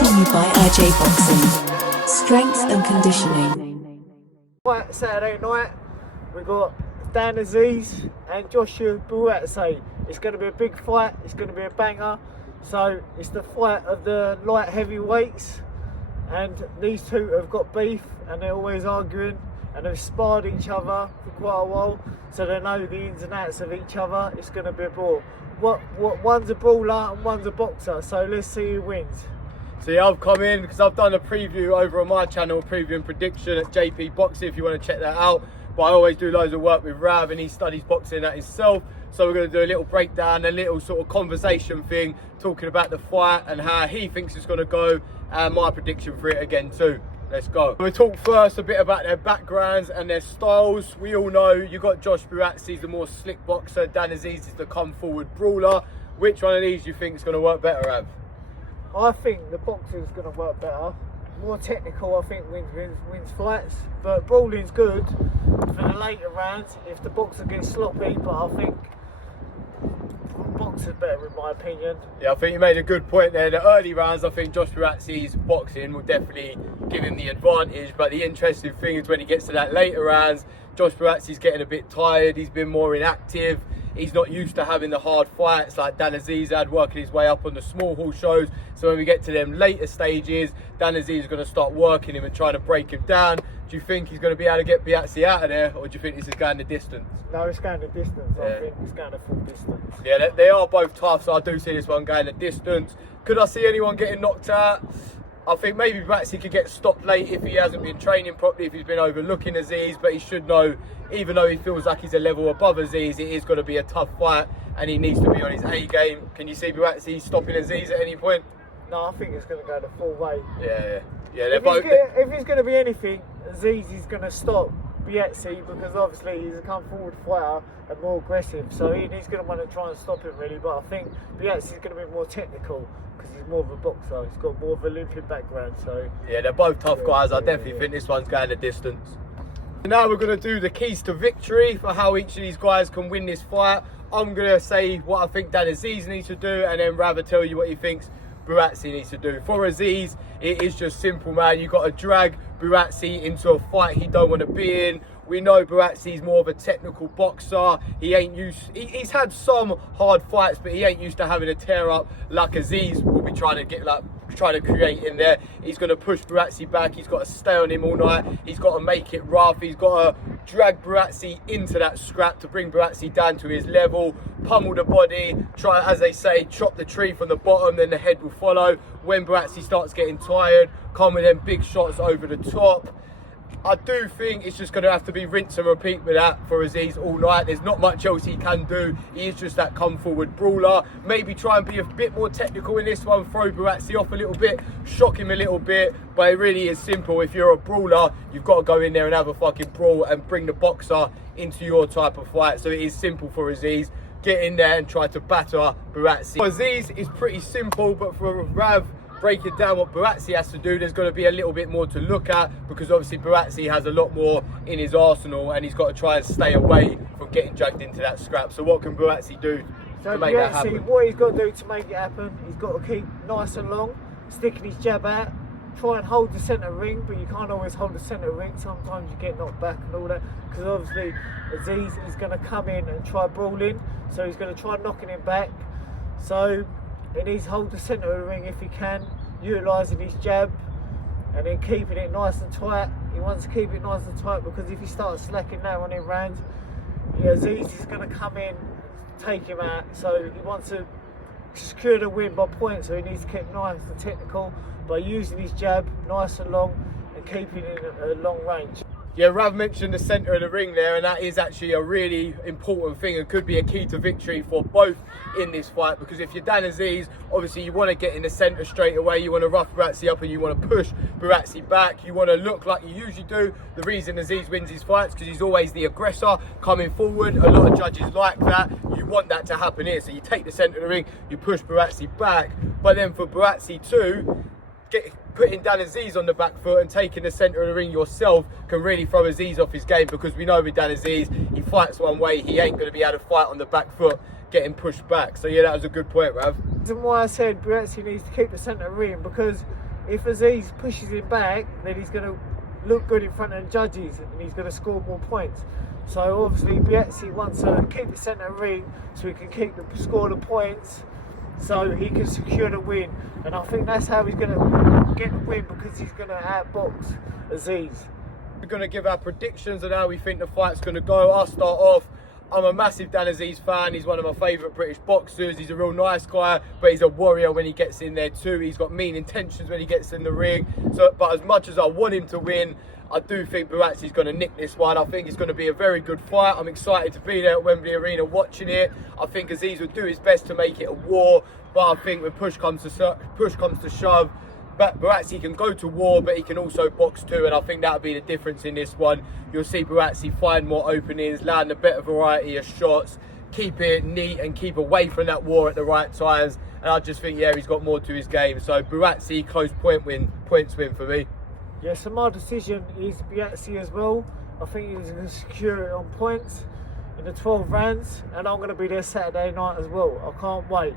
to you by RJ Boxing. Strength and conditioning. Right, Saturday night, we got Dan Azeez and Joshua Buatsi. It's going to be a big fight, it's going to be a banger. So it's the fight of the light heavyweights, and these two have got beef and they're always arguing and they've sparred each other for quite a while, so they know the ins and outs of each other. It's going to be a brawl. One's a brawler and one's a boxer, so let's see who wins. So yeah, I've come in because I've done a preview over on my channel, preview and prediction at JP Boxing, if you want to check that out. But I always do loads of work with Rav and he studies boxing at himself. So we're going to do a little breakdown, a little sort of conversation thing, talking about the fight and how he thinks it's going to go, and my prediction for it again too. Let's go. We'll talk first a bit about their backgrounds and their styles. We all know you got Josh Buatsi, the more slick boxer. Dan Azeez is the come forward brawler. Which one of these do you think is going to work better, Rav? I think the boxing's going to work better. More technical, I think, wins fights. But brawling's good for the later rounds if the boxer gets sloppy. But I think boxer's better in my opinion. Yeah, I think you made a good point there. The early rounds, I think Josh Buatsi's boxing will definitely give him the advantage. But the interesting thing is when he gets to that later rounds, Josh Buatsi's getting a bit tired. He's been more inactive. He's not used to having the hard fights like Dan Azeez had, working his way up on the small hall shows. So when we get to them later stages, Dan Azeez is going to start working him and trying to break him down. Do you think he's going to be able to get Buatsi out of there, or do you think this is going the distance? No, it's going the distance. Yeah. I think it's going the full distance. Yeah, they are both tough, so I do see this one going the distance. Could I see anyone getting knocked out? I think maybe Buatsi could get stopped late if he hasn't been training properly, if he's been overlooking Azeez, but he should know, even though he feels like he's a level above Azeez, it is going to be a tough fight and he needs to be on his A game. Can you see Buatsi stopping Azeez at any point? No, I think it's going to go the full way. Yeah. If he's going to be anything, Azeez is going to stop Buatsi because obviously he's a come forward fighter and more aggressive, so he's going to want to try and stop him really. But I think Buatsi's going to be more technical because he's more of a boxer. He's got more of an Olympic background. So yeah, they're both tough guys. I definitely think this one's going the distance. Now we're going to do the keys to victory for how each of these guys can win this fight. I'm going to say what I think Dan Azeez needs to do, and then Rav will tell you what he thinks Buatsi needs to do. For Azeez, it is just simple, man. You've got to drag Buatsi into a fight he don't want to be in. We know Buatsi's more of a technical boxer. He's had some hard fights, but he ain't used to having a tear up like Azeez will be trying to create in there. He's going to push Buatsi back. He's got to stay on him all night. He's got to make it rough. He's got to drag Buatsi into that scrap to bring Buatsi down to his level, pummel the body, try, as they say, chop the tree from the bottom, then the head will follow. When Buatsi starts getting tired, come with them big shots over the top. I do think it's just going to have to be rinse and repeat with that for Azeez all night. There's not much else he can do. He is just that come forward brawler. Maybe try and be a bit more technical in this one, throw Buatsi off a little bit, shock him a little bit. But it really is simple. If you're a brawler, you've got to go in there and have a fucking brawl and bring the boxer into your type of fight. So it is simple for Azeez. Get in there and try to batter Buatsi. For Azeez, it's pretty simple, but for Rav, breaking down what Buatsi has to do, there's going to be a little bit more to look at because obviously Buatsi has a lot more in his arsenal and he's got to try and stay away from getting dragged into that scrap. So what can Buatsi do to make that happen? What he's got to do to make it happen, he's got to keep nice and long, sticking his jab out, try and hold the centre ring, but you can't always hold the centre ring. Sometimes you get knocked back and all that because obviously Azeez is going to come in and try brawling, so he's going to try knocking him back. So he needs to hold the centre of the ring if he can, utilising his jab and then keeping it nice and tight. He wants to keep it nice and tight because if he starts slacking now on him rounds, Azeez is going to come in, take him out. So he wants to secure the win by points, so he needs to keep nice and technical by using his jab nice and long and keeping it at a long range. Yeah, Rav mentioned the centre of the ring there, and that is actually a really important thing and could be a key to victory for both in this fight, because if you're Dan Azeez, obviously you want to get in the centre straight away, you want to rough Buatsi up and you want to push Buatsi back, you want to look like you usually do. The reason Azeez wins his fights because he's always the aggressor coming forward. A lot of judges like that. You want that to happen here, so you take the centre of the ring, you push Buatsi back, but then for Buatsi too, putting Dan Azeez on the back foot and taking the centre of the ring yourself can really throw Azeez off his game, because we know with Dan Azeez, he fights one way, he ain't going to be able to fight on the back foot getting pushed back. So yeah, that was a good point, Rav. The reason why I said Buatsi needs to keep the centre of the ring, because if Azeez pushes him back, then he's going to look good in front of the judges and he's going to score more points. So obviously Buatsi wants to keep the centre ring so he can score the points so he can secure the win. And I think that's how he's going to get the win, because he's going to outbox Azeez. We're going to give our predictions on how we think the fight's going to go. I'll start off. I'm a massive Dan Azeez fan. He's one of my favourite British boxers. He's a real nice guy, but he's a warrior when he gets in there too. He's got mean intentions when he gets in the ring. But as much as I want him to win, I do think Buatsi's going to nick this one. I think it's going to be a very good fight. I'm excited to be there at Wembley Arena watching it. I think Azeez would do his best to make it a war, but I think when push comes to shove, Buatsi can go to war, but he can also box too, and I think that'll be the difference in this one. You'll see Buatsi find more openings, land a better variety of shots, keep it neat and keep away from that war at the right times. And I just think, yeah, he's got more to his game. So Buatsi, close points win for me. Yeah, so my decision is Buatsi as well. I think he's going to secure it on points in the 12 rounds, and I'm going to be there Saturday night as well. I can't wait.